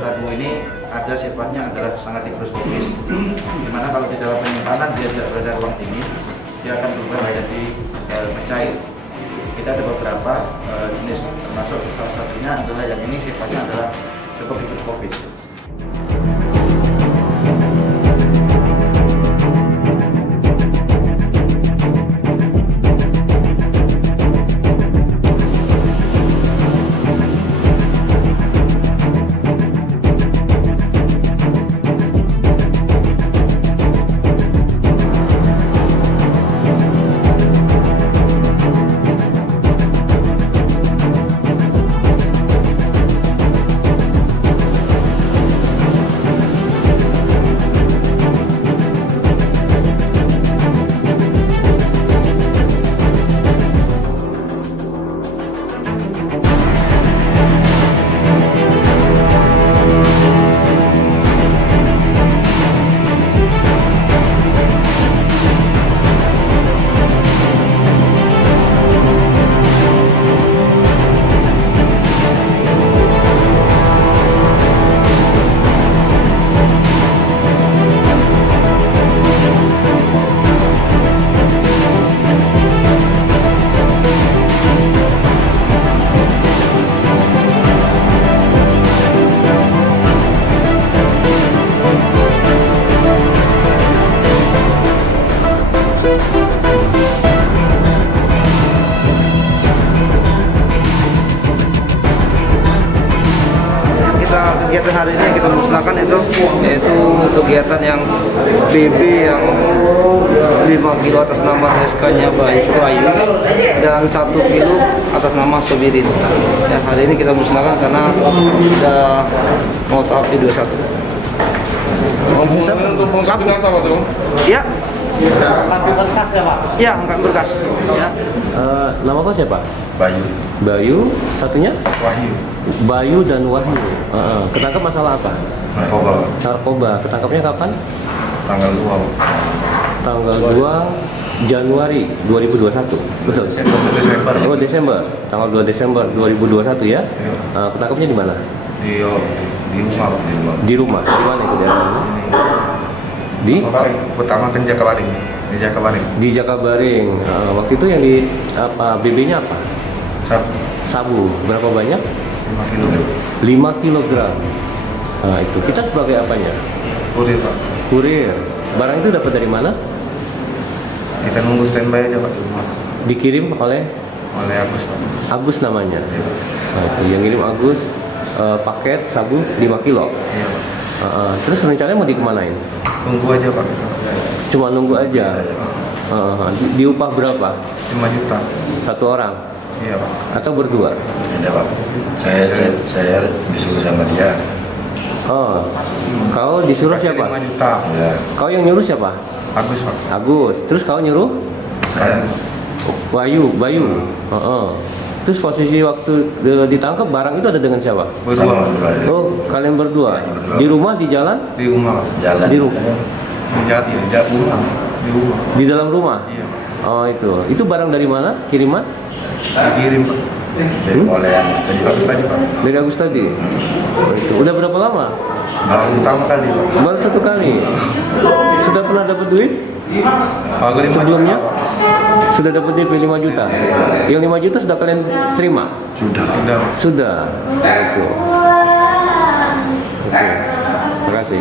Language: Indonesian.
sabu ini ada sifatnya adalah sangat higroskopis, dimana kalau di dalam penyimpanan dia tidak berada ruang dingin, dia akan berubah menjadi mencair. Kita ada beberapa jenis, termasuk salah satunya adalah yang ini sifatnya adalah cukup higroskopis. Kegiatan hari ini yang kita musnahkan itu yaitu kegiatan yang BB yang 5 kilo atas nama SK-nya Bayu dan 1 kilo atas nama Sobirin. Ya, hari ini kita musnahkan karena sudah mau tahap di 21. Untuk pengungkapan apa dong? Ya. Ambil berkas ya Pak? Ya, angkat berkas. Ya. Nama kau siapa? Bayu. Bayu, satunya? Wahyu. Bayu dan Wahyu. Ketangkap masalah apa? Narkoba. Narkoba. Ketangkapnya kapan? Tanggal 2. Tanggal 2 Januari 2021. Betul? Desember. Oh, Desember. Tanggal 2 Desember 2021 ya? Ketangkapnya di mana? Di rumah. Di rumah. Di mana itu daerah mana? Di? Pertama kan Jakabaring. Di Jakabaring. Di Jakabaring. Waktu itu yang di apa? BB-nya apa? Sabu. Berapa banyak? 5 kilo. 5 kilogram. Nah, itu kita sebagai apanya? Kurir Pak. Kurir. Barang itu dapat dari mana? Kita nunggu standby aja Pak. Dikirim oleh Agus Pak. Agus namanya. Nah, itu yang ngirim Agus paket sabu 5 kilo. Iya Pak. Terus rencananya mau dikemanain? Tunggu aja Pak. Cuma nunggu aja. Diupah berapa? 5 juta. Satu orang? Iya Pak. Atau berdua? Ada Pak. Saya disuruh sama dia. Oh, kau disuruh Kasih siapa? 5 juta. Ya. Kau yang nyuruh siapa? Agus Pak. Agus. Terus kau nyuruh? Kan. Bayu. Terus posisi waktu ditangkap barang itu ada dengan siapa? Berdua. Oh, kalian berdua. Di rumah, di jalan? Di rumah. Jalan. Di rumah. Di rumah. Di dalam rumah? Iya Pak. Oh, itu. Itu barang dari mana? Kiriman? Dikirim Pak. Oleh Agus tadi. Agus tadi Pak. Dari Agus tadi. Oh, itu. Udah berapa lama? Baru pertama kali Pak. Baru 1 kali. Sudah pernah dapat duit? Harga 5 Sebelumnya? juta. Sudah dapat DP 5 juta. Yang 5 juta sudah kalian terima? Sudah. Sudah. Nah, itu. Oke. Terima kasih.